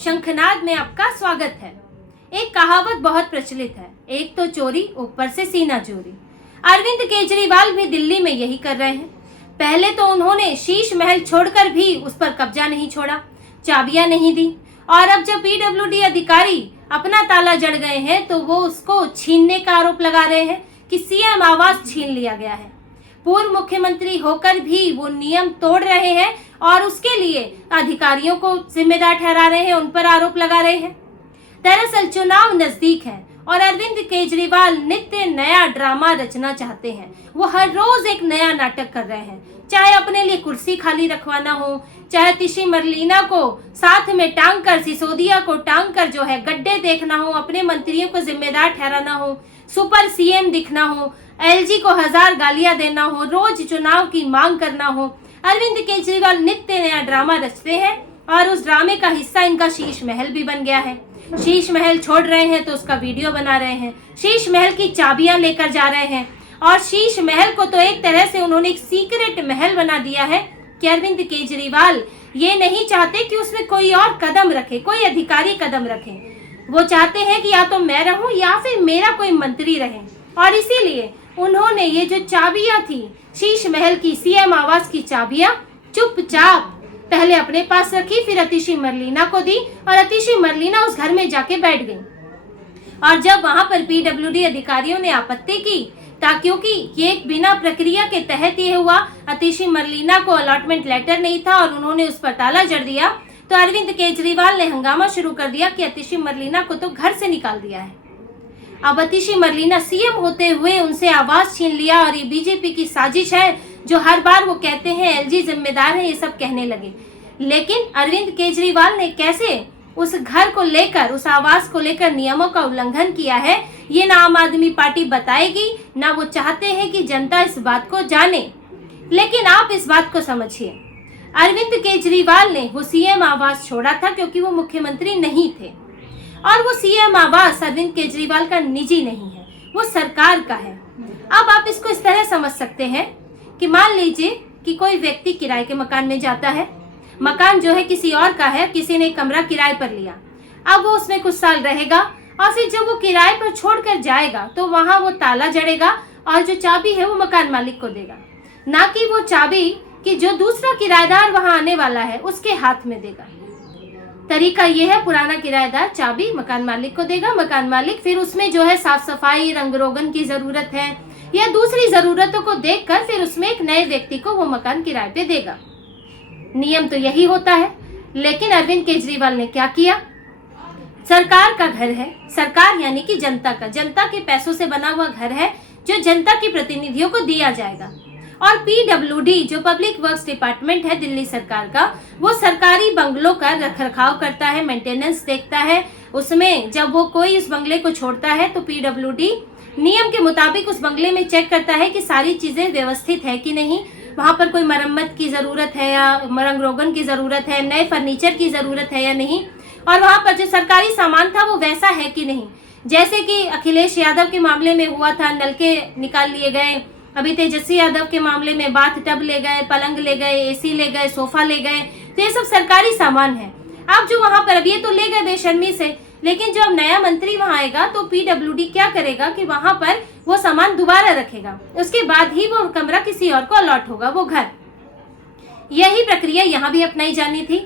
शंखनाद में आपका स्वागत है। एक कहावत बहुत प्रचलित है, एक तो चोरी ऊपर से सीना चोरी। अरविंद केजरीवाल भी दिल्ली में यही कर रहे हैं। पहले तो उन्होंने शीश महल छोड़कर भी उस पर कब्जा नहीं छोड़ा, चाबियां नहीं दी, और अब जब पीडब्ल्यूडी अधिकारी अपना ताला जड़ गए हैं तो वो उसको छीनने का आरोप लगा रहे हैं कि सीएम आवास छीन लिया गया है। पूर्व मुख्यमंत्री होकर भी वो नियम तोड़ रहे हैं और उसके लिए अधिकारियों को जिम्मेदार ठहरा रहे हैं, उन पर आरोप लगा रहे हैं। दरअसल चुनाव नजदीक है और अरविंद केजरीवाल नित्य नया ड्रामा रचना चाहते हैं। वो हर रोज एक नया नाटक कर रहे हैं, चाहे अपने लिए कुर्सी खाली रखवाना हो, चाहे तिशी मरलीना को साथ में टांग कर, सिसोदिया को टांग कर जो है गड्ढे देखना हो, अपने मंत्रियों को जिम्मेदार ठहराना हो, सुपर सीएम दिखना हो, एलजी को 1000 गालियां देना हो, रोज चुनाव की मांग करना हो। अरविंद केजरीवाल नित्य नया ड्रामा रचते हैं और उस ड्रामे का हिस्सा इनका शीश महल भी बन गया है। शीश महल छोड़ रहे हैं तो उसका वीडियो बना रहे हैं, शीश महल की चाबियां लेकर जा रहे हैं, और शीश महल को तो एक तरह से उन्होंने एक सीक्रेट महल बना दिया है कि अरविंद केजरीवाल ये नहीं चाहते कि उसमें कोई और कदम रखे, कोई अधिकारी कदम रखे। वो चाहते हैं कि या तो मैं रहूं या फिर मेरा कोई मंत्री रहे, और इसीलिए उन्होंने ये जो चाबियां थी शीश महल की, सीएम आवास की चाबियां चुपचाप पहले अपने पास रखी, फिर अतिशी मरलीना को दी और अतिशी मरलीना उस घर में जाके बैठ गई। और जब वहां पर पीडब्ल्यूडी अधिकारियों ने आपत्ति की, क्योंकि ये बिना प्रक्रिया के तहत ये हुआ, अतिशी मरलीना को अलॉटमेंट लेटर नहीं था और उन्होंने उस पर ताला जड़ दिया, तो अरविंद केजरीवाल ने हंगामा शुरू कर दिया कि अतिशी मरलीना को तो घर से निकाल दिया है। अब अतिशी मरलीना सीएम होते हुए उनसे आवास छीन लिया और ये बीजेपी की साजिश है, जो हर बार वो कहते हैं एलजी जिम्मेदार है, ये सब कहने लगे। लेकिन अरविंद केजरीवाल ने कैसे उस घर को लेकर, उस आवास को लेकर नियमों का उल्लंघन किया है, ये ना आम आदमी पार्टी बताएगी, ना वो चाहते हैं कि जनता इस बात को जाने। लेकिन आप इस बात को समझिए, अरविंद केजरीवाल ने वो सीएम आवास छोड़ा था क्योंकि वो मुख्यमंत्री नहीं थे, और वो सीएम आवास अरविंद केजरीवाल का निजी नहीं है, वो सरकार का है। अब आप इसको इस तरह समझ सकते हैं कि मान लीजिए कि कोई व्यक्ति किराए के मकान में जाता है, मकान जो है किसी और का है, किसी ने कमरा किराए पर लिया, अब वो उसमें कुछ साल रहेगा और फिर जब वो किराए पर छोड़कर जाएगा तो वहां वो ताला जड़ेगा और जो चाबी है वो मकान मालिक को देगा, ना कि वो चाबी कि जो दूसरा किराएदार वहां आने वाला है उसके हाथ में देगा। तरीका ये है, पुराना किराएदार चाबी मकान मालिक को देगा, मकान मालिक फिर उसमें जो है साफ सफाई, रंग रोगन की जरूरत है या दूसरी जरूरतों को देखकर फिर उसमें एक नए व्यक्ति को वो मकान किराए पे देगा। नियम तो यही होता है। लेकिन अरविंद केजरीवाल ने क्या किया? सरकार का घर है, सरकार यानी कि जनता का, जनता के पैसों से बना हुआ घर है जो जनता के प्रतिनिधियों को दिया जाएगा। और पीडब्ल्यूडी जो पब्लिक वर्क्स डिपार्टमेंट है दिल्ली सरकार का, वो सरकारी बंगलों का रखरखाव करता है, मेंटेनेंस देखता है। उसमें जब वो कोई उस बंगले को छोड़ता है तो पीडब्ल्यूडी नियम के मुताबिक उस बंगले में चेक करता है कि सारी चीजें व्यवस्थित है कि नहीं, वहां पर कोई मरम्मत की जरूरत है या रंग रोगन की जरूरत है, नए फर्नीचर की जरूरत है या नहीं, और वहां पर जो सरकारी सामान था वो वैसा है कि नहीं। जैसे कि अखिलेश यादव के मामले में हुआ था, नलके निकाल लिए गए, अभी तेजस्वी यादव के मामले में बाथ टब ले गए, पलंग ले गए, एसी ले गए, सोफा ले गए, तो ये सब सरकारी सामान है। अब जो वहां पर, अब ये तो ले गए बेशर्मी से, लेकिन जब नया मंत्री वहां आएगा तो पीडब्ल्यूडी क्या करेगा कि वहां पर वो सामान दोबारा रखेगा, उसके बाद ही वो कमरा किसी और को अलॉट होगा, वो घर। यही प्रक्रिया यहाँ भी अपनाई जानी थी।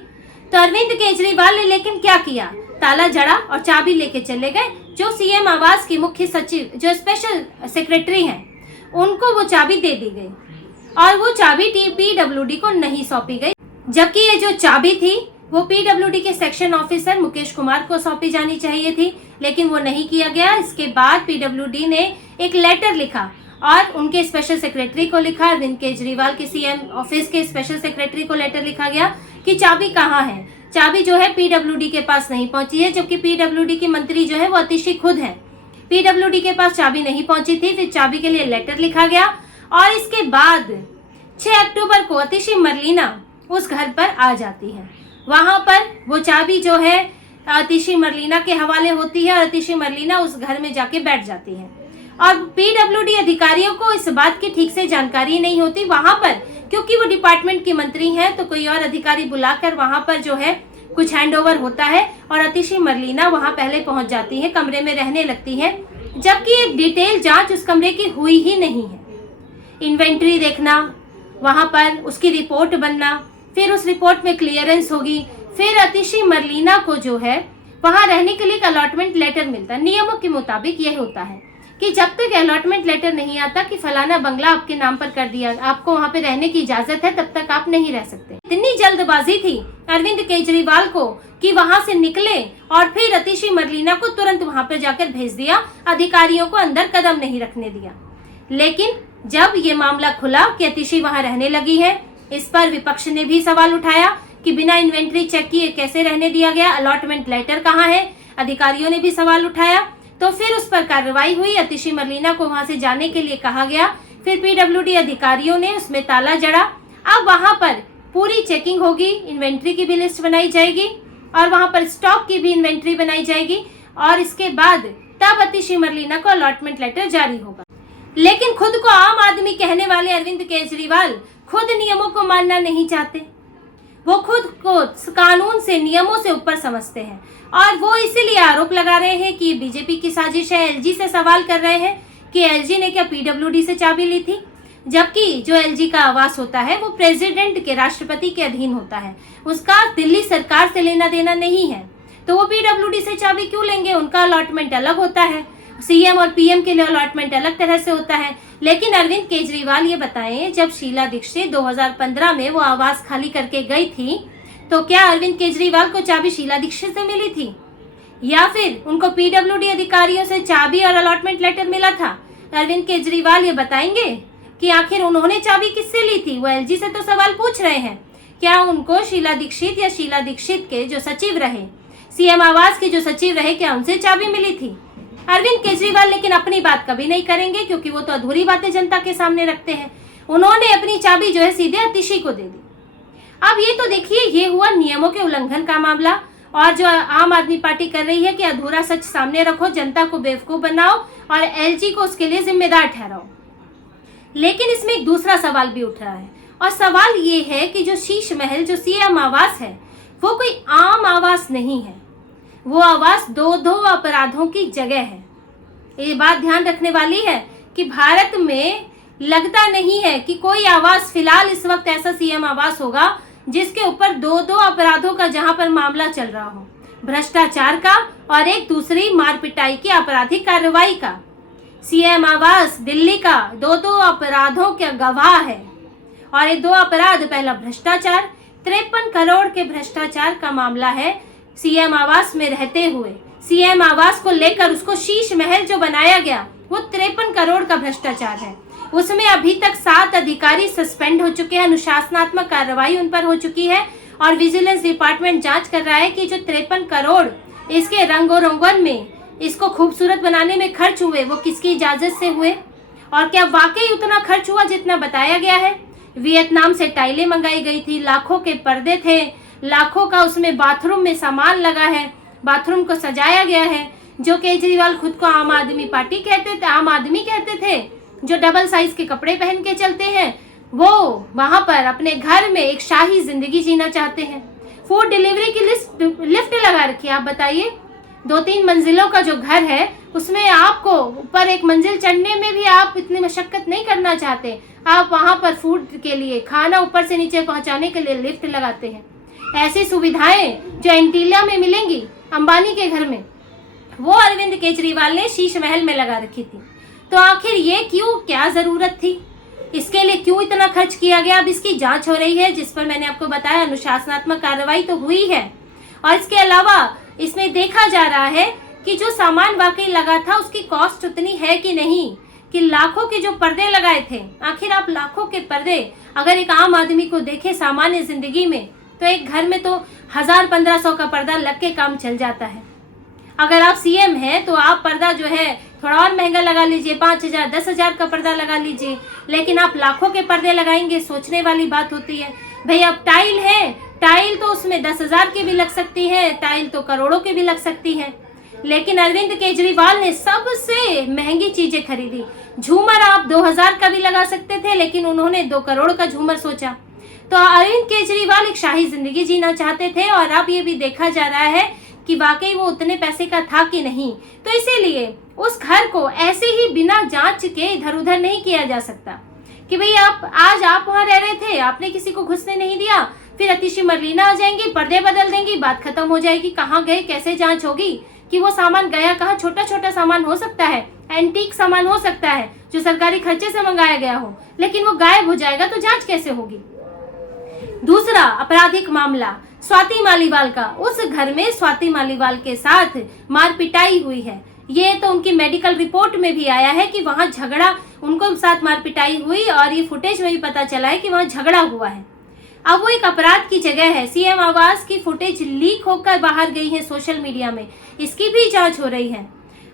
तो अरविंद केजरीवाल ने लेकिन क्या किया? ताला जड़ा और चाबी लेके चले गए। जो सीएम आवास की मुख्य सचिव, जो स्पेशल सेक्रेटरी हैं, उनको वो चाबी दे दी गई और वो चाबी पीडब्ल्यूडी को नहीं सौंपी गई, जबकि ये जो चाबी थी वो पीडब्ल्यूडी के सेक्शन ऑफिसर मुकेश कुमार को सौंपी जानी चाहिए थी, लेकिन वो नहीं किया गया। इसके बाद पीडब्ल्यूडी ने एक लेटर लिखा और उनके स्पेशल सेक्रेटरी को लिखा, अरविंद केजरीवाल के सीएम ऑफिस के स्पेशल सेक्रेटरी को लेटर लिखा गया कि चाबी कहाँ है। चाबी जो है पीडब्ल्यूडी के पास नहीं पहुंची है, जबकि पीडब्ल्यूडी की मंत्री जो है वो अतिशी खुद है। पीडब्ल्यूडी के पास चाबी नहीं पहुंची थी, फिर चाबी के लिए लेटर लिखा गया और इसके बाद 6 अक्टूबर को अतिशी मरलीना उस घर पर आ जाती है। वहां पर वो चाबी जो है अतिशी मरलीना के हवाले होती है और अतिशी मरलीना उस घर में जाके बैठ जाती है। और पीडब्ल्यूडी अधिकारियों को इस बात की ठीक से जानकारी नहीं होती वहां पर, क्योंकि वो डिपार्टमेंट की मंत्री हैं, तो कोई और अधिकारी बुलाकर वहां पर जो है कुछ हैंडओवर होता है और अतिशी मरलीना वहां पहले पहुंच जाती है, कमरे में रहने लगती है, जबकि एक डिटेल जांच उस कमरे की हुई ही नहीं है। इन्वेंट्री देखना, वहां पर उसकी रिपोर्ट बनना, फिर उस रिपोर्ट में क्लियरेंस होगी, फिर अतिशी मरलीना को जो है वहां रहने के लिए एक अलॉटमेंट लेटर मिलता है। नियमों के मुताबिक यह होता है कि जब तक अलॉटमेंट लेटर नहीं आता कि फलाना बंगला आपके नाम पर कर दिया, आपको वहां पे रहने की इजाजत है, तब तक आप नहीं रह सकते। इतनी जल्दबाजी थी अरविंद केजरीवाल को कि वहां से निकले और फिर अतिशी मरलीना को तुरंत वहां पर जाकर भेज दिया, अधिकारियों को अंदर कदम नहीं रखने दिया। लेकिन जब ये मामला खुला कि अतिशी वहां रहने लगी है, इस पर विपक्ष ने भी सवाल उठाया कि बिना इन्वेंट्री चेक किए कैसे रहने दिया गया, अलॉटमेंट लेटर कहाँ है। अधिकारियों ने भी सवाल उठाया, तो फिर उस पर कार्रवाई हुई। अतिशी मरलीना को वहां से जाने के लिए कहा गया, फिर पीडब्ल्यूडी अधिकारियों ने उसमें ताला जड़ा। अब वहां पर पूरी चेकिंग होगी, इन्वेंट्री की भी लिस्ट बनाई जाएगी और वहां पर स्टॉक की भी इन्वेंट्री बनाई जाएगी और इसके बाद तब अतिशी मरलीना को अलॉटमेंट लेटर जारी होगा। लेकिन खुद को आम आदमी कहने वाले अरविंद केजरीवाल खुद नियमों को मानना नहीं चाहते। वो खुद को कानून से, नियमों से ऊपर समझते हैं और वो इसीलिए आरोप लगा रहे हैं कि बीजेपी की साजिश है। एलजी से सवाल कर रहे हैं कि एलजी ने क्या पीडब्ल्यूडी से चाबी ली थी, जबकि जो एलजी का आवास होता है वो प्रेसिडेंट के, राष्ट्रपति के अधीन होता है, उसका दिल्ली सरकार से लेना देना नहीं है। तो वो पीडब्ल्यूडी से चाबी क्यों लेंगे? उनका अलॉटमेंट अलग होता है, सीएम और पीएम के लिए अलॉटमेंट अलग तरह से होता है। लेकिन अरविंद केजरीवाल ये बताएं, जब शीला दीक्षित 2015 में वो आवास खाली करके गई थी, तो क्या अरविंद केजरीवाल को चाबी शीला दीक्षित से मिली थी या फिर उनको पीडब्ल्यूडी अधिकारियों से चाबी और अलॉटमेंट लेटर मिला था? अरविंद केजरीवाल ये बताएंगे कि आखिर उन्होंने चाबी किससे ली थी। वो एलजी से तो सवाल पूछ रहे हैं, क्या उनको शीला दीक्षित या शीला दीक्षित के जो सचिव रहे, सीएम आवास के जो सचिव रहे, क्या उनसे चाबी मिली थी? अरविंद केजरीवाल लेकिन अपनी बात कभी नहीं करेंगे, क्योंकि वो तो अधूरी बातें जनता के सामने रखते हैं। उन्होंने अपनी चाबी जो है सीधे अतिशी को दे दी। अब ये तो देखिए, ये हुआ नियमों के उल्लंघन का मामला, और जो आम आदमी पार्टी कर रही है कि अधूरा सच सामने रखो, जनता को बेवकूफ बनाओ और एलजी को उसके लिए जिम्मेदार ठहराओ। लेकिन इसमें एक दूसरा सवाल भी उठ रहा है, और सवाल ये है कि जो शीश महल, जो सीएम आवास है, वो कोई आम आवास नहीं है। वो आवास दो अपराधों की जगह है। ये बात ध्यान रखने वाली है कि भारत में लगता नहीं है कि कोई आवास फिलहाल इस वक्त ऐसा सीएम आवास होगा जिसके ऊपर दो अपराधों का जहां पर मामला चल रहा हो, भ्रष्टाचार का और एक दूसरी मार पिटाई की आपराधिक कार्रवाई का। सीएम आवास दिल्ली का दो अपराधों के गवाह है, और ये दो अपराध, पहला भ्रष्टाचार, 53 करोड़ के भ्रष्टाचार का मामला है। सीएम आवास में रहते हुए, सीएम आवास को लेकर उसको शीश महल जो बनाया गया, वो 53 करोड़ का भ्रष्टाचार है। उसमें अभी तक 7 अधिकारी सस्पेंड हो चुके हैं, अनुशासनात्मक कार्रवाई उन पर हो चुकी है और विजिलेंस डिपार्टमेंट जांच कर रहा है कि जो 53 करोड़ इसके रंगो रंगन में, इसको खूबसूरत बनाने में खर्च हुए, वो किसकी इजाजत से हुए और क्या वाकई उतना खर्च हुआ जितना बताया गया है। वियतनाम से टाइलें मंगाई गई थी, लाखों के पर्दे थे, लाखों का उसमें बाथरूम में सामान लगा है, बाथरूम को सजाया गया है। जो केजरीवाल खुद को आम आदमी पार्टी कहते थे, आम आदमी कहते थे, जो डबल साइज के कपड़े पहन के चलते हैं, वो वहां पर अपने घर में एक शाही जिंदगी जीना चाहते हैं। फूड डिलीवरी की लिफ्ट लगा रखी है। आप बताइए, 2-3 मंजिलों का जो घर है उसमें आपको ऊपर एक मंजिल चढ़ने में भी आप इतनी मशक्कत नहीं करना चाहते। आप वहां पर फूड के लिए, खाना ऊपर से नीचे पहुंचाने के लिए लिफ्ट लगाते हैं। ऐसी सुविधाएं जो एंटीलिया में मिलेंगी अंबानी के घर में, वो अरविंद केजरीवाल ने शीश महल में लगा रखी थी। तो आखिर ये क्यों, क्या जरूरत थी, इसके लिए क्यों इतना खर्च किया गया? अब इसकी जांच हो रही है, जिस पर मैंने आपको बताया अनुशासनात्मक कार्रवाई तो हुई है, और इसके अलावा इसमें देखा जा रहा है कि जो सामान वाकई लगा था उसकी कॉस्ट उतनी है कि नहीं, कि लाखों के जो पर्दे लगाए थे, आखिर आप लाखों के पर्दे अगर एक आम आदमी को देखे सामान्य जिंदगी में, तो एक घर में तो 1000-1500 का पर्दा लग के काम चल जाता है। अगर आप सीएम हैं तो आप पर्दा जो है थोड़ा और महंगा लगा लीजिए, 5000, 10,000 का पर्दा लगा लीजिए, लेकिन आप लाखों के पर्दे लगाएंगे, सोचने वाली बात होती है। भाई अब टाइल है, टाइल तो उसमें 10,000 की भी लग सकती है, टाइल तो करोड़ों की भी लग सकती है, लेकिन अरविंद केजरीवाल ने सबसे महंगी चीजें खरीदी। झूमर आप 2000 का भी लगा सकते थे, लेकिन उन्होंने 2 करोड़ का झूमर सोचा। तो तो अरविंद केजरीवाल एक शाही जिंदगी जीना चाहते थे और अब ये भी देखा जा रहा है कि वाकई वो उतने पैसे का था कि नहीं। तो इसीलिए उस घर को ऐसे ही बिना जांच के इधर उधर नहीं किया जा सकता कि भाई आप वहां रह रहे थे, आपने किसी को घुसने नहीं दिया, फिर अतिशी मरलीना आ जाएंगी, पर्दे बदल देंगी, बात खत्म हो जाएगी। कहाँ गए, कैसे जांच होगी कि वो सामान गया कहाँ? छोटा छोटा सामान हो सकता है, एंटीक सामान हो सकता है जो सरकारी खर्चे से मंगाया गया हो, लेकिन वो गायब हो जाएगा तो जांच कैसे होगी? दूसरा आपराधिक मामला स्वाति मालीवाल का। उस घर में स्वाति मालीवाल के साथ मारपिटाई हुई है। ये तो उनकी मेडिकल रिपोर्ट में भी आया है कि वहां झगड़ा, उनको साथ मारपिटाई हुई और ये फुटेज में भी पता चला है कि वहां झगड़ा हुआ है। अब वो एक अपराध की जगह है। सीएम आवास की फुटेज लीक होकर बाहर गई है सोशल मीडिया में, इसकी भी जांच हो रही है।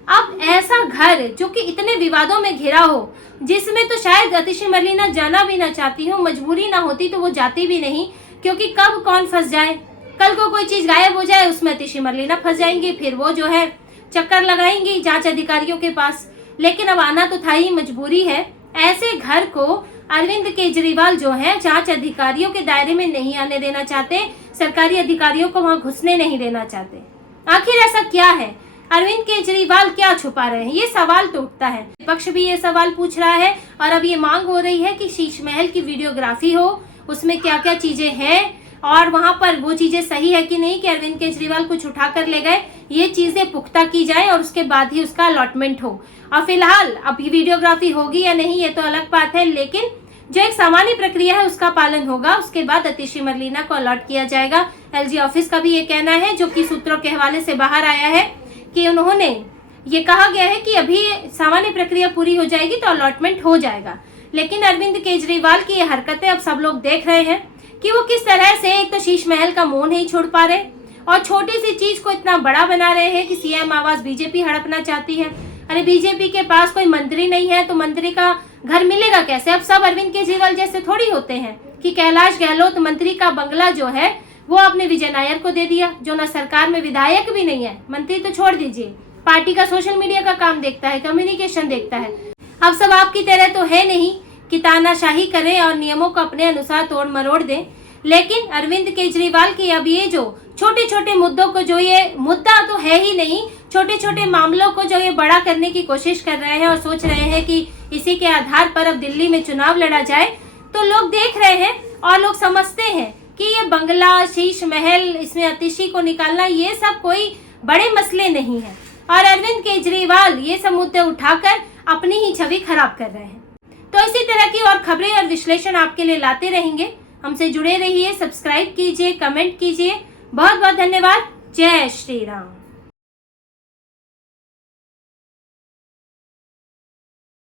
अब ऐसा घर जो कि इतने विवादों में घिरा हो, जिसमें तो शायद अतिशी मरलीना जाना भी ना चाहती हो, मजबूरी ना होती तो वो जाती भी नहीं, क्योंकि कब कौन फंस जाए, कल को कोई चीज गायब हो जाए उसमें अतिशी मरलीना फंस जाएंगी, फिर वो जो है चक्कर लगाएंगी जांच अधिकारियों के पास। लेकिन अब आना तो था ही, मजबूरी है। ऐसे घर को अरविंद केजरीवाल जो है जांच अधिकारियों के दायरे में नहीं आने देना चाहते, सरकारी अधिकारियों को वहां घुसने नहीं देना चाहते। आखिर ऐसा क्या है, अरविंद केजरीवाल क्या छुपा रहे हैं? ये सवाल तो उठता है। विपक्ष भी ये सवाल पूछ रहा है और अब ये मांग हो रही है कि शीश महल की वीडियोग्राफी हो, उसमें क्या क्या चीजें हैं और वहां पर वो चीजें सही है कि नहीं कि अरविंद केजरीवाल कुछ उठा कर ले गए, ये चीजें पुख्ता की जाए और उसके बाद ही उसका अलॉटमेंट हो। और फिलहाल अब वीडियोग्राफी होगी या नहीं ये तो अलग बात है, लेकिन जो एक सामान्य प्रक्रिया है उसका पालन होगा। उसके बाद अतिशी मरलीना को अलॉट किया जाएगा। एलजी ऑफिस का भी ये कहना है, जो कि सूत्रों के हवाले से बाहर आया है, कि उन्होंने ये कहा गया है कि अभी सामान्य प्रक्रिया पूरी हो जाएगी तो अलॉटमेंट हो जाएगा। लेकिन अरविंद केजरीवाल की ये हरकतें अब सब लोग देख रहे हैं कि वो किस तरह से एक तो शीश महल का मोह नहीं छोड़ पा रहे और छोटी सी चीज को इतना बड़ा बना रहे हैं कि सीएम आवास बीजेपी हड़पना चाहती है। अरे बीजेपी के पास कोई मंत्री नहीं है तो मंत्री का घर मिलेगा कैसे? अब सब अरविंद केजरीवाल जैसे थोड़ी होते हैं कि कैलाश गहलोत मंत्री का बंगला जो है वो आपने विजय नायर को दे दिया, जो ना सरकार में विधायक भी नहीं है, मंत्री तो छोड़ दीजिए, पार्टी का सोशल मीडिया का काम देखता है, कम्युनिकेशन देखता है। अब सब आपकी तरह तो है नहीं कि तानाशाही करें और नियमों को अपने अनुसार तोड़ मरोड़ दें। लेकिन अरविंद केजरीवाल की अब ये जो छोटे छोटे मुद्दों को, जो ये मुद्दा तो है ही नहीं, छोटे छोटे मामलों को जो ये बड़ा करने की कोशिश कर रहे हैं और सोच रहे हैं कि इसी के आधार पर अब दिल्ली में चुनाव लड़ा जाए, तो लोग देख रहे हैं और लोग समझते हैं कि ये बंगला, शीश महल, इसमें अतिशी को निकालना, ये सब कोई बड़े मसले नहीं है। और अरविंद केजरीवाल ये सब मुद्दे उठाकर अपनी ही छवि खराब कर रहे हैं। तो इसी तरह की और खबरें और विश्लेषण आपके लिए लाते रहेंगे। हमसे जुड़े रहिए, सब्सक्राइब कीजिए, कमेंट कीजिए। बहुत बहुत धन्यवाद। जय श्री राम।